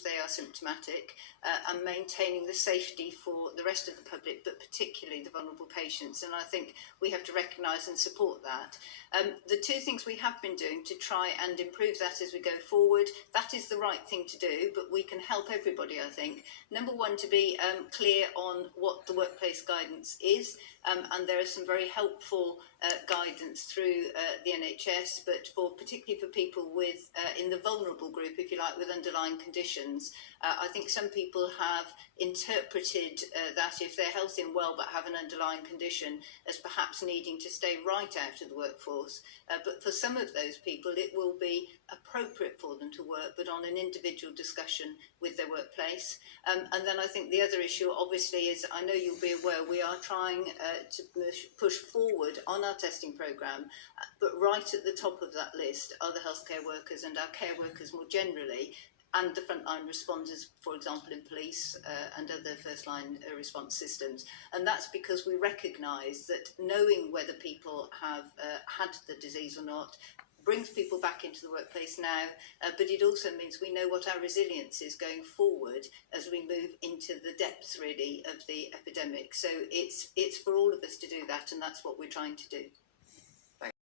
if they are symptomatic, and maintaining the safety for the rest of the public, but particularly the vulnerable patients. And I think we have to recognise and support that. The two things we have been doing to try and improve that as we go forward, that is the right thing to do, but we can help everybody, I think. Number one, to be clear on what the workplace guidance is, and there is some very helpful guidance through the NHS, but particularly for people with in the vulnerable group, if you like, with underlying conditions. I think some people have interpreted that if they're healthy and well but have an underlying condition as perhaps needing to stay right out of the workforce. But for some of those people, it will be appropriate for them to work, but on an individual discussion with their workplace. And then I think the other issue, obviously, is I know you'll be aware we are trying to push forward on our testing programme, but right at the top of that list are the healthcare workers and our care workers more generally, and the frontline responders, for example, in police and other first-line response systems. And that's because we recognise that knowing whether people have had the disease or not brings people back into the workplace now, but it also means we know what our resilience is going forward as we move into the depths, really, of the epidemic. So it's for all of us to do that, and that's what we're trying to do.